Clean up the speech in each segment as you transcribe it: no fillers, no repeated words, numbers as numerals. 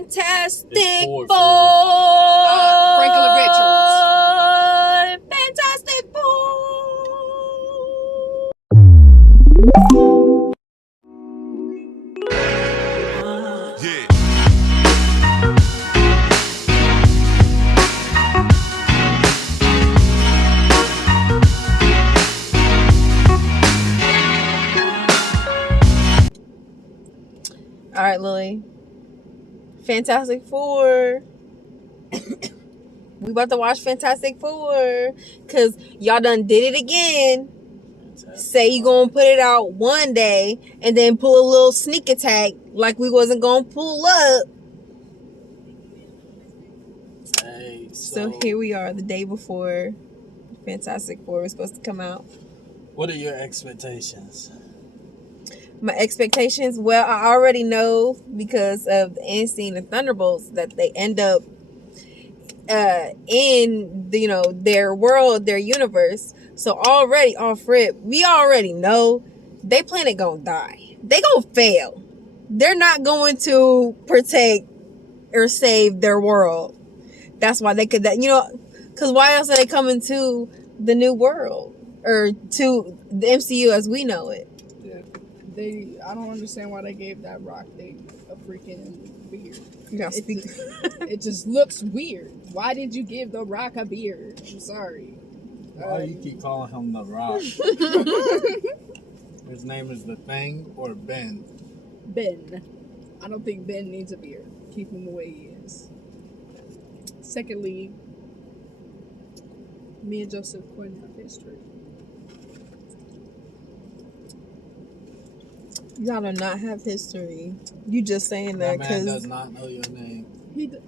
Fantastic Four. Franklin Richards. Fantastic Four. Yeah. All right, Lily. Fantastic Four. We about to watch Fantastic Four because y'all done did it again. Say you gonna put it out one day and then pull a little sneak attack like we wasn't gonna pull up. Hey, So here we are, the day before Fantastic Four was supposed to come out. What are your expectations? My expectations, well, I already know because of the end scene of Thunderbolts that they end up in their world, their universe. So already off rip, we already know they planet gonna die. They gonna fail. They're not going to protect or save their world. That's why they could, because why else are they coming to the new world or to the MCU as we know it? I don't understand why they gave that Rock thing a freaking beard. You gotta speak. It just looks weird. Why did you give the Rock a beard? I'm sorry. Why you keep calling him the Rock? His name is The Thing or Ben? Ben. I don't think Ben needs a beard. Keep him the way he is. Secondly, me and Joseph Quinn have history. Y'all do not have history. You just saying that That man does not know your name.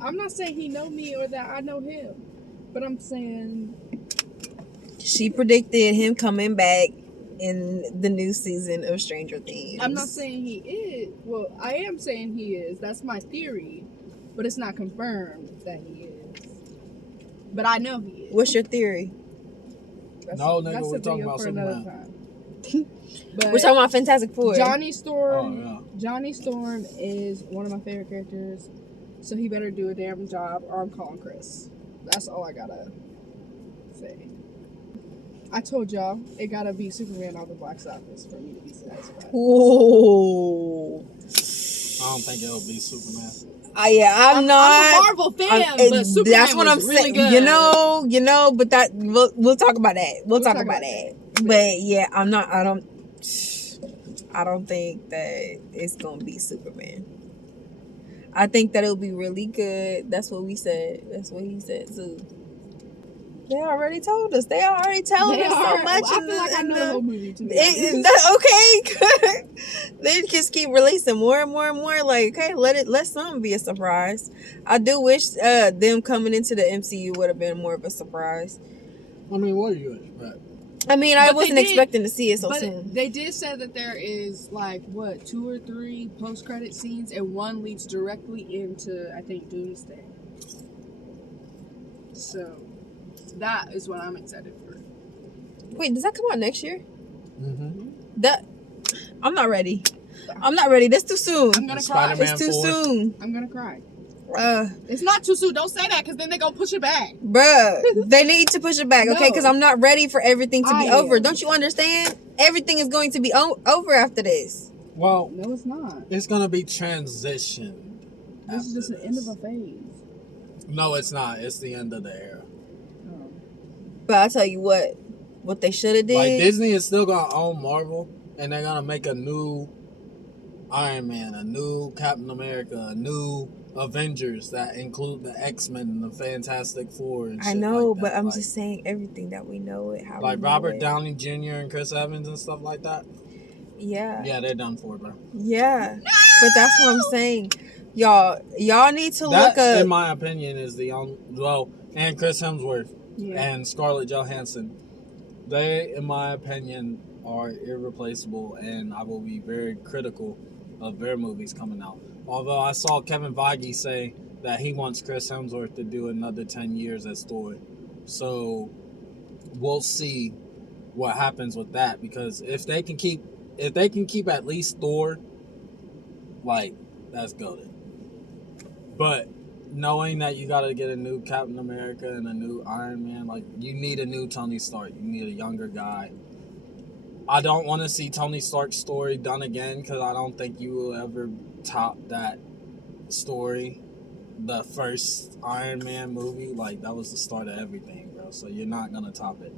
I'm not saying he know me or that I know him, but I'm saying she predicted him coming back in the new season of Stranger Things. I'm not saying he is. Well, I am saying he is. That's my theory, but it's not confirmed that he is. But I know he is. What's your theory? That's we're talking about Superman. We're talking about Fantastic Four. Johnny Storm. Oh, yeah. Johnny Storm is one of my favorite characters, so he better do a damn job or I'm calling Chris. That's all I gotta say. I told y'all it gotta be Superman on the box office for me to be satisfied. Ooh. I don't think it'll be Superman. I'm not. I'm a Marvel fan, but Superman that's what I'm was really saying. good. You know, but that we'll talk about that. We'll talk about that. But yeah, I don't think that it's gonna be Superman. I think that it'll be really good. That's what we said. That's what he said too. They already told us. They already telling us so much. I feel like I know the whole movie too. Okay. They just keep releasing more and more and more. Like, okay, let something be a surprise. I do wish them coming into the MCU would have been more of a surprise. I mean, what do you expect? I mean, I wasn't expecting to see it so soon. They did say that there is 2 or 3 post-credit scenes, and one leads directly into, I think, Doomsday. So that is what I'm excited for. Wait, does that come out next year? Mm-hmm. I'm not ready. That's too soon. I'm gonna cry. It's too soon. I'm gonna cry. It's not too soon. Don't say that, because then they're gonna push it back. Bruh, they need to push it back, okay? Because I'm not ready for everything to be over. Don't you understand? Everything is going to be over after this. Well, no, it's not. It's gonna be transition. This is just the end of a phase. No, it's not. It's the end of the era. But I'll tell you what they should have did. Like, Disney is still gonna own Marvel, and they're gonna make a new Iron Man, a new Captain America, a new Avengers that include the X-Men and the Fantastic Four and shit. I know, like that. but I'm just saying everything that we know it. How like we know Robert it. Downey Jr. and Chris Evans and stuff like that. Yeah. Yeah, they're done for, bro. Yeah. No! But that's what I'm saying. Y'all need to look up. In my opinion, is the only, and Chris Hemsworth and Scarlett Johansson. They, in my opinion, are irreplaceable, and I will be very critical of their movies coming out. Although I saw Kevin Feige say that he wants Chris Hemsworth to do another 10 years as Thor. So we'll see what happens with that, because if they can keep at least Thor, like, that's goated. But knowing that you got to get a new Captain America and a new Iron Man, like, you need a new Tony Stark. You need a younger guy. I don't want to see Tony Stark's story done again because I don't think you will ever top that story. The first Iron Man movie, like, that was the start of everything, bro. So you're not going to top it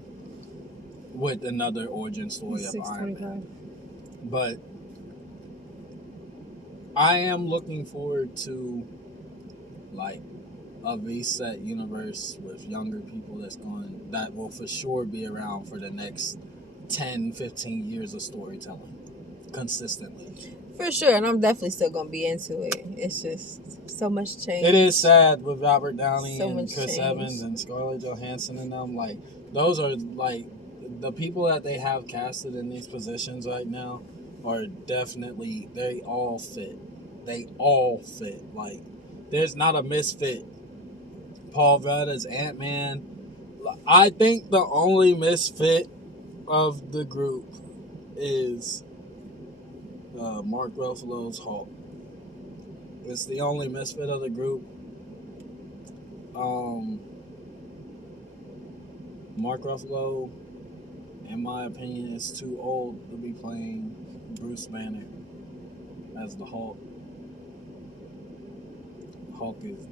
with another origin story of Iron Man. But I am looking forward to, like, a reset universe with younger people that will for sure be around for the next 10, 15 years of storytelling consistently. For sure, and I'm definitely still gonna be into it. It's just so much change. It is sad with Robert Downey So and much Chris change. Evans and Scarlett Johansson and them. Like, those are, like, the people that they have casted in these positions right now are definitely, they all fit. They all fit. Like, there's not a misfit. Paul Rudd as Ant-Man. I think the only misfit of the group is Mark Ruffalo's Hulk. It's the only misfit of the group. Mark Ruffalo, in my opinion, is too old to be playing Bruce Banner as the Hulk. Hulk is,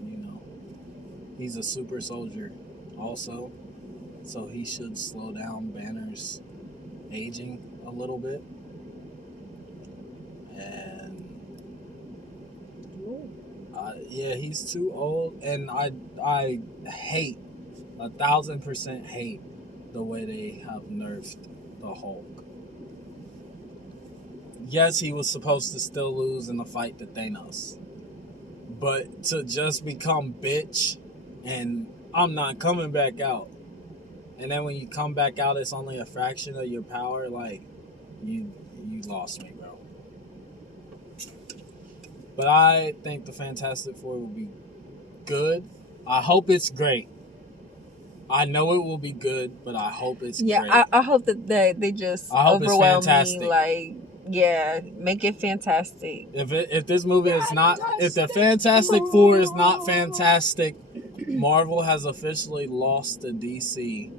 he's a super soldier also, so he should slow down Banner's aging a little bit. And yeah, he's too old, and I hate 1,000% hate the way they have nerfed the Hulk. Yes, he was supposed to still lose in the fight to Thanos, but to just become bitch and I'm not coming back out, and then when you come back out, it's only a fraction of your power. Like, you lost me, bro. But I think the Fantastic Four will be good. I hope it's great. I know it will be good, but I hope it's great. Yeah, I hope that they just I hope overwhelm it's fantastic. me. Like, yeah, make it fantastic. If this movie is not, if the Fantastic Four is not fantastic, Marvel has officially lost to DC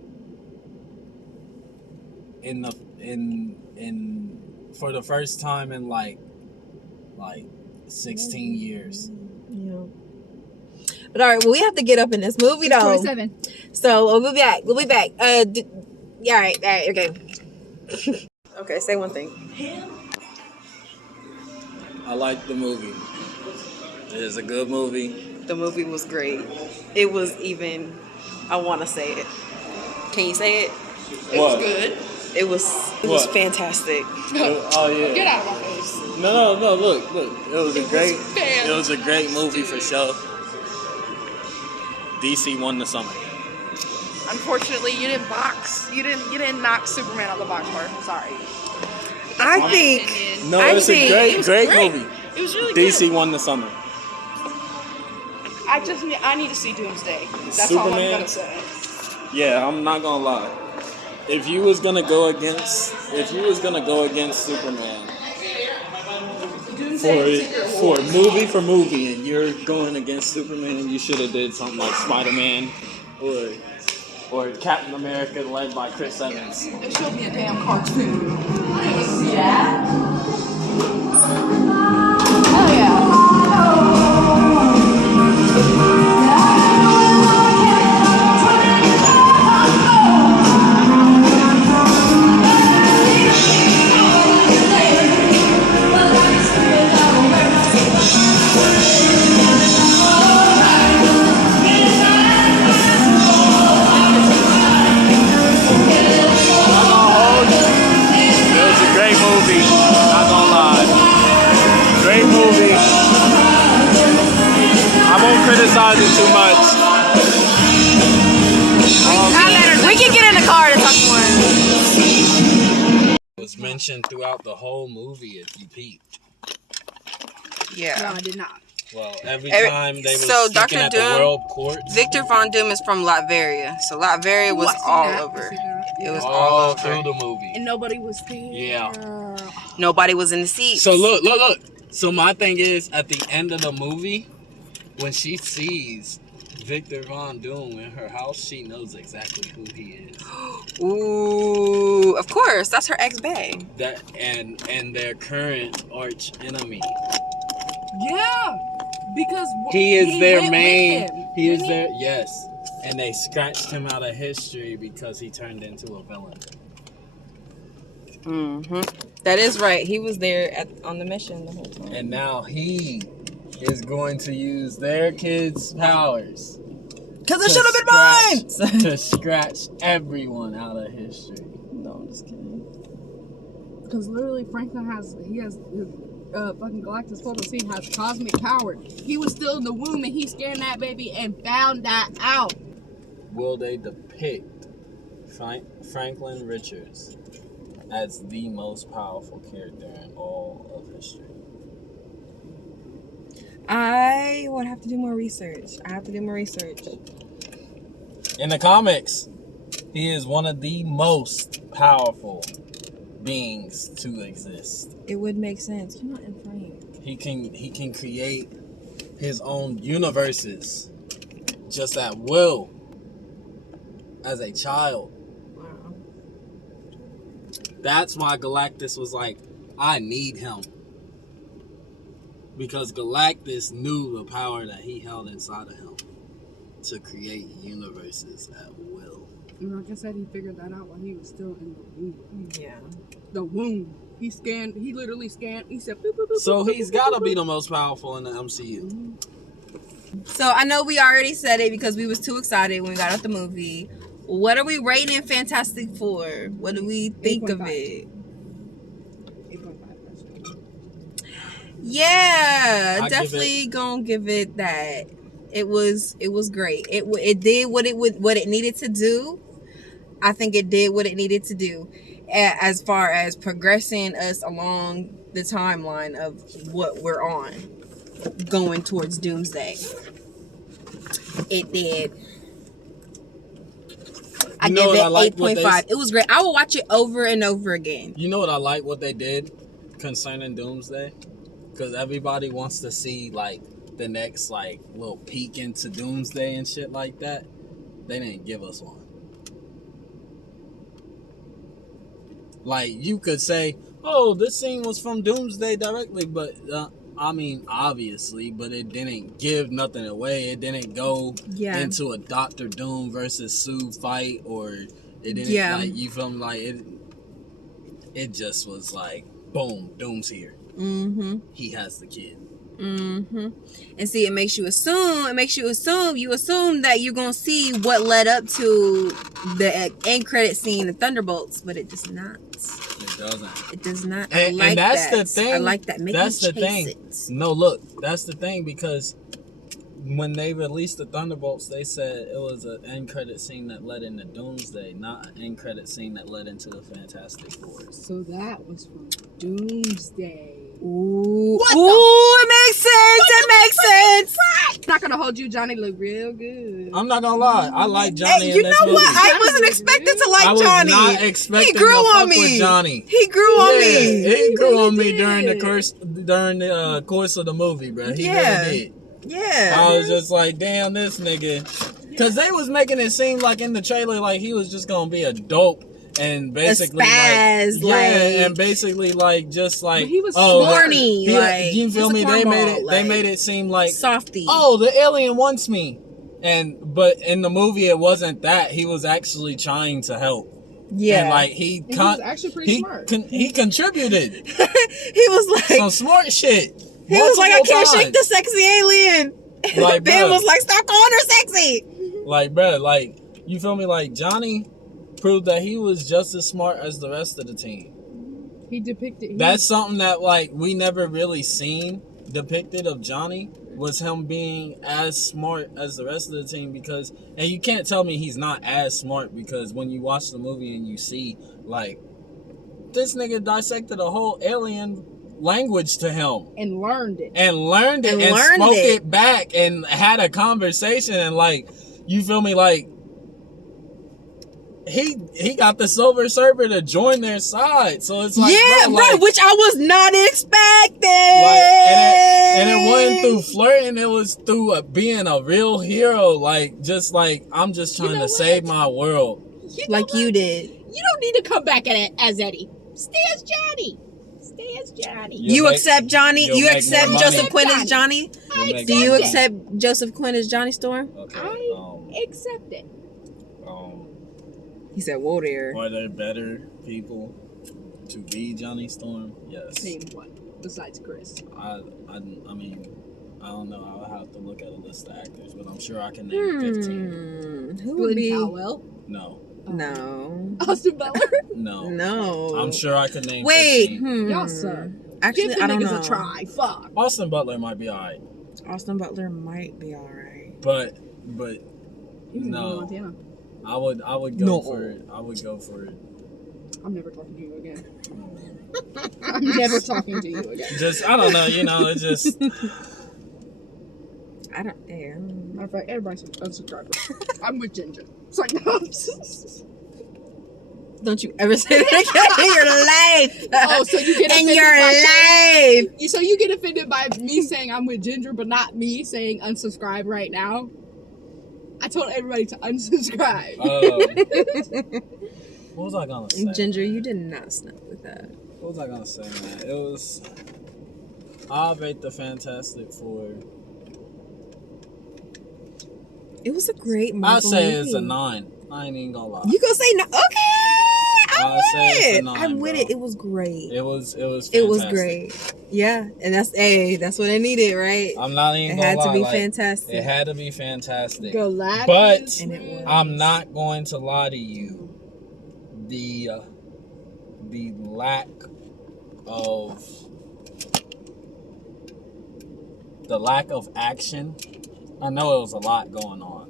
for the first time in like 16 years. Yeah. But all right, well, we have to get up in this movie though. 27. So we'll be back. Yeah, all right, okay. Okay, say one thing. I like the movie. It is a good movie. The movie was great. It was even, I want to say it. Can you say it? It was good. It was fantastic. Oh yeah. Get out of my face. No. Look. It was a great movie for sure. DC won the summer. Unfortunately, you didn't box. You didn't knock Superman out the box park. Sorry. I think. No, I it's think a it was great great. movie. It was really DC good. won the summer. I need to see Doomsday. That's all I'm Superman? gonna say. Yeah, I'm not gonna lie. If you was gonna go against Superman for movie, and you're going against Superman, you should have did something like Spider-Man or Captain America, led by Chris Evans. They showed me a damn cartoon. Yeah. Oh yeah. It was a great movie, not gonna lie. Great movie. I won't criticize it too much. We can get in the car to talk more. It was mentioned throughout the whole movie if you peeped. No, Yeah. I did not. Well, every Every- time they were so speaking Dr. at Doom- the World Court, Victor Von Doom is from Latveria. So Latveria was all over. It was all all over. through the movie. And nobody was there. Yeah. Nobody was in the seats. So look. So my thing is, at the end of the movie, when she sees Victor Von Doom in her house, she knows exactly who he is. Ooh, of course, that's her ex-bae. That and their current arch enemy. Yeah, because He is their went main. with him, He is didn't their yes, and they scratched him out of history because he turned into a villain. Mm-hmm. That is right. He was there on the mission the whole time. And now he is going to use their kids' powers. Because it should have been mine! To scratch everyone out of history. No, I'm just kidding. Because literally, Franklin has fucking Galactus told us he has cosmic power. He was still in the womb and he scanned that baby and found that out. Will they depict Franklin Richards as the most powerful character in all of history? I would have to do more research. In the comics, he is one of the most powerful beings to exist. It would make sense. You're not in frame. He can create his own universes just at will as a child. Wow. That's why Galactus was like, I need him. Because Galactus knew the power that he held inside of him to create universes at will. And like I said, he figured that out while he was still in the womb. Yeah. The womb. He literally scanned, he said, boop, boop, boop, So boop, he's boop, got to boop, be boop. the most powerful in the MCU. So I know we already said it because we was too excited when we got out the movie. What are we rating Fantastic Four? What do we think of 8.5. it? 8.5. Yeah, I definitely gonna give it that. It was great. It did what it needed to do. I think it did what it needed to do, as far as progressing us along the timeline of what we're on, going towards Doomsday. It did. I You know give what it I like what 8.5. It was great. I will watch it over and over again. You know what I like what they did concerning Doomsday? Because everybody wants to see, like, the next, like, little peek into Doomsday and shit like that. They didn't give us one. Like, you could say, oh, this scene was from Doomsday directly, but, I mean, obviously, but it didn't give nothing away. It didn't go into a Doctor Doom versus Sue fight, or it didn't, like, you feel me? Like, it just was like, boom, Doom's here. Mm-hmm. He has the kid. Mm-hmm. And see, you assume that you're gonna see what led up to the end credit scene of Thunderbolts, but it does not. It doesn't. It does not. And that's the thing. I like that. That's the thing. It. No, look, that's the thing, because when they released the Thunderbolts, they said it was an end credit scene that led into Doomsday, not an end credit scene that led into the Fantastic Four. So that was from Doomsday. Ooh, it makes sense. It makes sense. Not gonna hold you, Johnny. Look real good. I'm not gonna lie, I like Johnny. Hey, you in this know movie. what? I wasn't expecting to like I was Johnny. not expecting He grew to on fuck me. with Johnny. He grew on me. He grew on me did. during the course of the movie, bro. He Yeah. really did. Yeah. I was just like, damn, this nigga. Because they was making it seem like in the trailer, like he was just going to be a dope and basically spaz, and basically like just like, But he was horny, like, you feel me? he's a They cornball, made it seem like softy. oh, the alien wants me, but in the movie it wasn't that. He was actually trying to help. Yeah. And like he was actually pretty smart. He contributed He was like, some smart shit. he was like, I can't multiple shake the sexy alien. Like, Ben bruh. was like, stop calling her sexy. Like, bro, like, you feel me? Like, Johnny proved that he was just as smart as the rest of the team. He depicted. That's something that, like, we never really seen depicted of Johnny, was him being as smart as the rest of the team, because, and you can't tell me he's not as smart, because when you watch the movie and you see, like, this nigga dissected a whole alien language to him. and learned it. And learned it and spoke it back and had a conversation, and like, you feel me, like he got the Silver Surfer to join their side. So it's like, yeah, bro, right, like, which I was not expecting. and it wasn't through flirting. It was through being a real hero. Like, just like, I'm just trying to save my world. You know like what? you did. You don't need to come back as Eddie. Stay as Johnny. Stay as Johnny. You accept Johnny? you'll You make accept more Joseph money. Quinn as Johnny? You'll make Do more you money. accept Joseph Quinn as Johnny Storm? Okay. I accept it. He said, whoa there. Are there better people to be Johnny Storm? Yes. Name one besides Chris. I mean, I don't know. I'll have to look at a list of actors, but I'm sure I can name 15. Who would Glenn be? Powell. No. No. Austin Butler. No. No. I'm sure I can name Wait. 15. Y'all suck. Actually, Give the I don't niggas know. a try. Fuck. Austin Butler might be alright. Austin Butler might be alright. But He was in no. Montana. I would go No. for it. I would go for it. I'm never talking to you again. I'm never talking to you again. Just I don't know, it just I don't. Yeah. Matter of fact, everybody's unsubscriber. I'm with Ginger. It's like, no. Don't you ever say that again in your life. Oh, so you get in offended your by life. So you get offended by me saying I'm with Ginger, but not me saying unsubscribe right now? I told everybody to unsubscribe. what was I gonna say? Ginger, you did not snap with that. What was I gonna say, man? It was I'll rate the Fantastic Four. It was a great Marvel I'll say movie. it's a 9. I ain't even gonna lie. You gonna say no? Okay, I'm I'll say it's a with it. 9, I'm with bro. it. It was great. It was fantastic. It was great. Yeah, and that's what I needed, right? I'm not even It gonna had lie. to be like, fantastic. It had to be fantastic. Galactus. But And it was. I'm not going to lie to you. The lack of action. I know it was a lot going on,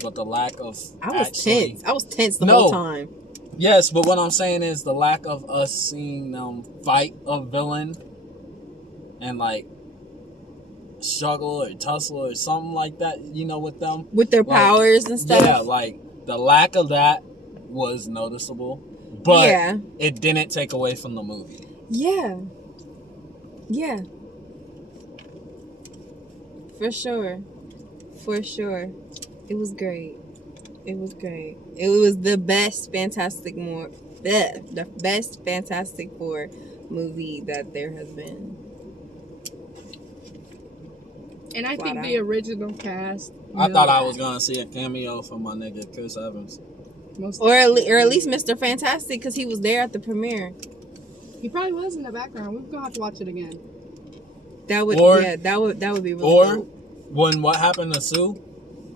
but the lack of I was actually- tense. I was tense the No. whole time. Yes, but what I'm saying is the lack of us seeing them fight a villain and like struggle or tussle or something like that, with them. With their Like, powers and stuff. Yeah, like the lack of that was noticeable, but Yeah. it didn't take away from the movie. Yeah. Yeah. For sure. For sure. It was great. It was great. It was the best the best Fantastic Four movie that there has been. And I Flat think out. the original cast. I thought I was gonna see a cameo from my nigga Chris Evans. Or at least Mr. Fantastic, because he was there at the premiere. He probably was in the background. We're gonna have to watch it again. That would Or- that would be really Or dope. when what happened to Sue,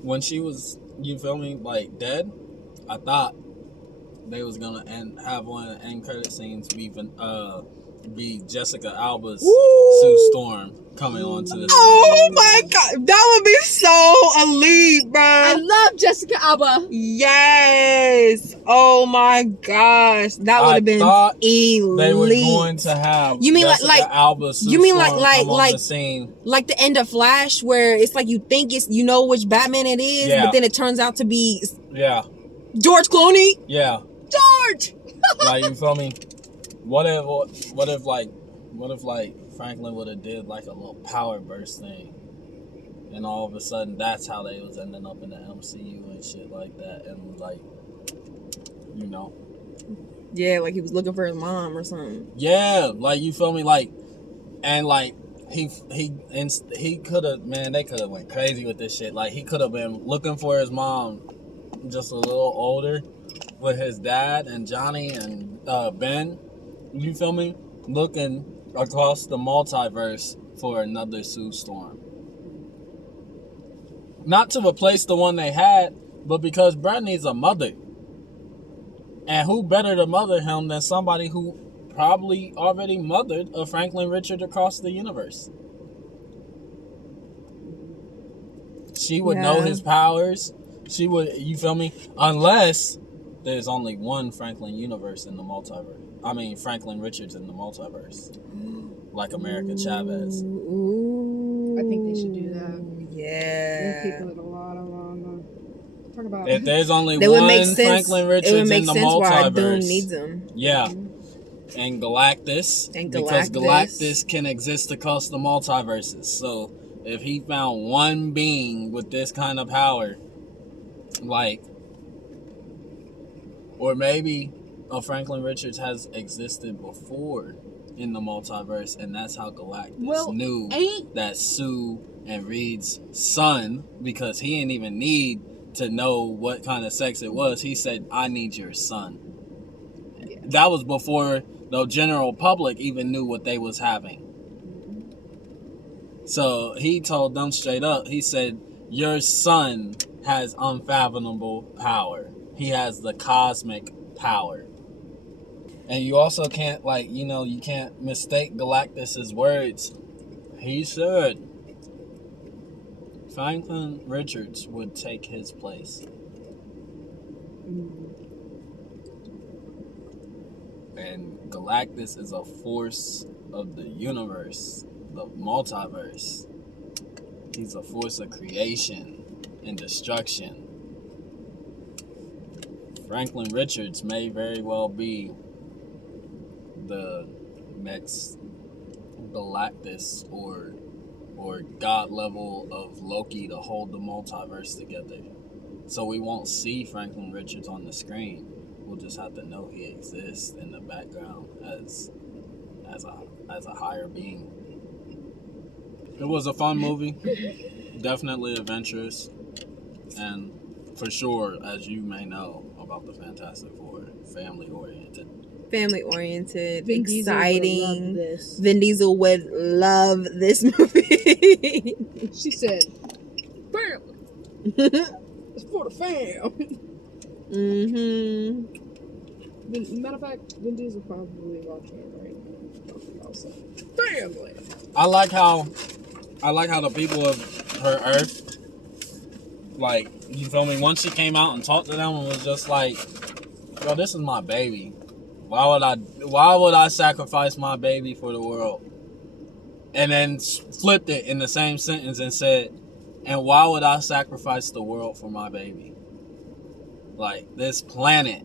when she was, you feel me, like dead, I thought they was gonna have one of the end credit scenes be Jessica Alba's Sue Storm coming on to the scene. Oh my god, that would be so elite, I bro. love Jessica Alba. Yes. Oh my gosh, that would I have been thought elite. They were going to have You mean Jessica Alba, Sue you mean Storm come on the like scene. like the end of Flash, where it's like you think you know which Batman it is, Yeah. but then it turns out to be Yeah, George Clooney. yeah. George. Like, you feel me? What if Franklin would have did like a little power burst thing, and all of a sudden that's how they was ending up in the MCU and shit like that, and like, Yeah, like he was looking for his mom or something. yeah, like, you feel me, like, and like he could have, man, they could have went crazy with this shit. Like, he could have been looking for his mom, just a little older, with his dad and Johnny and Ben. You feel me? Looking across the multiverse for another Sue Storm. Not to replace the one they had, but because Brad needs a mother. And who better to mother him than somebody who probably already mothered a Franklin Richard across the universe? She would know Yeah. his powers. She would, you feel me? Unless there's only one Franklin universe in the multiverse. I mean, Franklin Richards in the multiverse. Like America Chavez. Ooh. I think they should do that. Yeah. Give people a lot of talk about If there's only That would one make sense. Franklin It would Richards make in the sense why Doom multiverse, needs him. yeah, and Galactus, because Galactus can exist across the multiverses. So if he found one being with this kind of power, like, or maybe a Franklin Richards has existed before in the multiverse, and that's how Galactus knew that Sue and Reed's son, because he didn't even need to know what kind of sex it was. He said, I need your son. Yeah. That was before the general public even knew what they was having. So he told them straight up, he said, your son has unfathomable power. He has the cosmic power. And you also can't, like, you know, you can't mistake Galactus's words. He said Franklin Richards would take his place. And Galactus is a force of the universe, the multiverse. He's a force of creation and destruction. Franklin Richards may very well be the next Galactus or God level of Loki to hold the multiverse together. So we won't see Franklin Richards on the screen. We'll just have to know he exists in the background as a higher being. It was a fun movie, definitely adventurous, and for sure, as you may know about the Fantastic Four, family oriented, exciting. Vin Diesel would love this movie. She said, "Family, it's for the fam." Matter of fact, Vin Diesel probably watching it right now. Family. I like how the people of her Earth, like, you feel me? Once she came out and talked to them and was just like, "Yo, this is my baby. Why would I sacrifice my baby for the world?" And then flipped it in the same sentence and said, "And why would I sacrifice the world for my baby?" Like, this planet.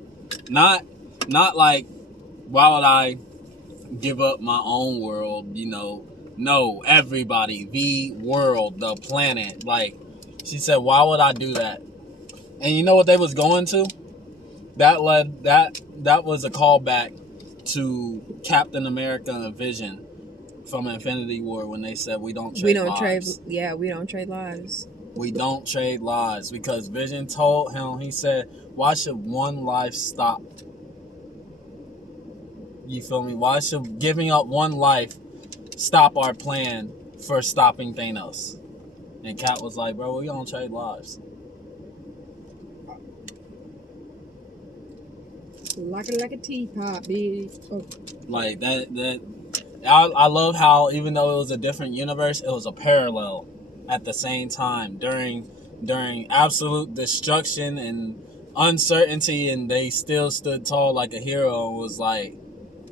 Not like, why would I give up my own world, you know? No, everybody, the world, the planet. Like, she said, why would I do that? And you know what they was going to? That was a callback to Captain America and Vision from Infinity War when they said we don't trade lives. We don't trade lives. We don't trade lives, because Vision told him, he said, why should one life stop? You feel me? Why should giving up one life stop our plan for stopping Thanos? And Cap was like, bro, we don't trade lives. Like a teapot, bitch. Oh. Like that. I love how, even though it was a different universe, it was a parallel at the same time during absolute destruction and uncertainty, and they still stood tall like a hero and was like,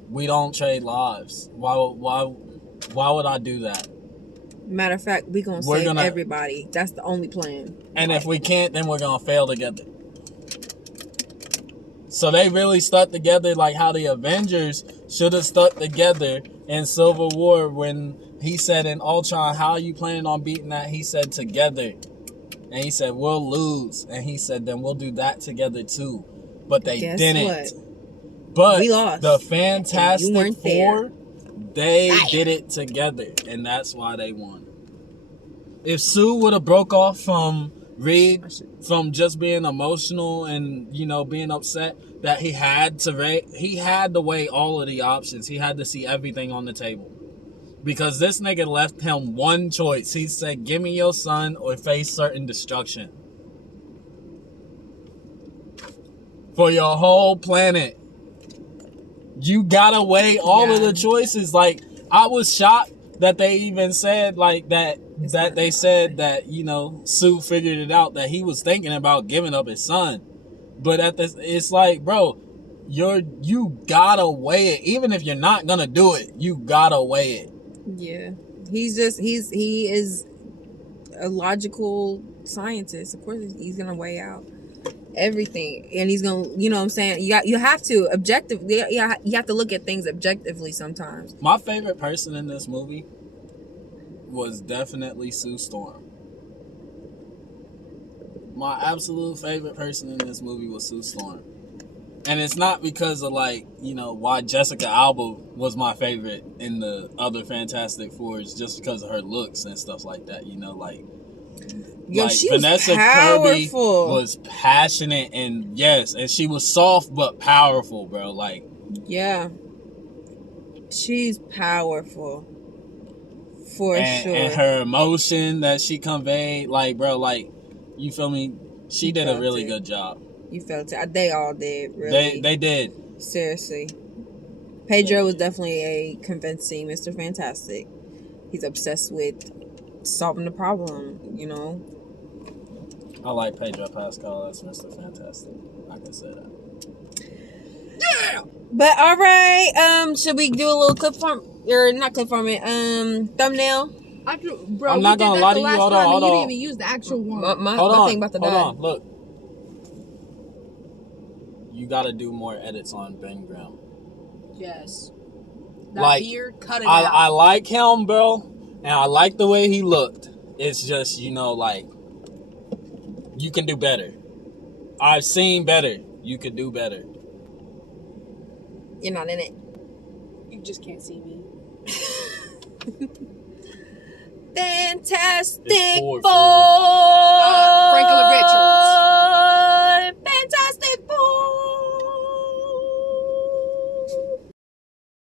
we don't trade lives. Why would I do that? Matter of fact, we're gonna save everybody. That's the only plan. And if we can't, then we're gonna fail together. So they really stuck together, like how the Avengers should have stuck together in Civil War when he said in Ultron, how are you planning on beating that? He said, together. And he said, we'll lose. And he said, then we'll do that together too. But they didn't. What? But we lost. The Fantastic Four, they did it together. And that's why they won. If Sue would have broke off from Reed, from just being emotional and, you know, being upset that he had to weigh all of the options. He had to see everything on the table. Because this nigga left him one choice. He said, give me your son or face certain destruction. For your whole planet. You gotta weigh all of the choices. Like, I was shocked that they even said like that they said that, you know, Sue figured it out, that he was thinking about giving up his son. But it's like, bro, you gotta weigh it. Even if you're not gonna do it, you gotta weigh it. Yeah. He is a logical scientist. Of course he's gonna weigh out everything, and he's gonna, you know what I'm saying, you have to objectively, you have to look at things objectively sometimes. My favorite person in this movie was definitely Sue Storm. My absolute favorite person in this movie was Sue Storm. And it's not because of, like, you know, why Jessica Alba was my favorite in the other Fantastic Fours, just because of her looks and stuff like that, you know, like... Yo, like she Vanessa was Kirby powerful. was passionate, and yes, and she was soft but powerful, bro. Like, yeah, she's powerful for sure. And her emotion that she conveyed, like, bro, like, you feel me? She did a really good job. You felt it. They all did. Really, they did. Seriously, Pedro was definitely a convincing Mr. Fantastic. He's obsessed with solving the problem, you know. I like Pedro Pascal as Mr. Fantastic. I can say that. Yeah. But all right, should we do a little clip form, or not clip format, thumbnail? Bro, I'm not gonna lie to you. Hold on. You didn't even use the actual one. My thing about to die. Hold on. Look, you got to do more edits on Ben Grimm. Yes. That like, beard, cut it out. I like him, bro. And I like the way he looked. It's just, you know, like, you can do better. I've seen better. You could do better. You're not in it. You just can't see me. Fantastic Four. Four.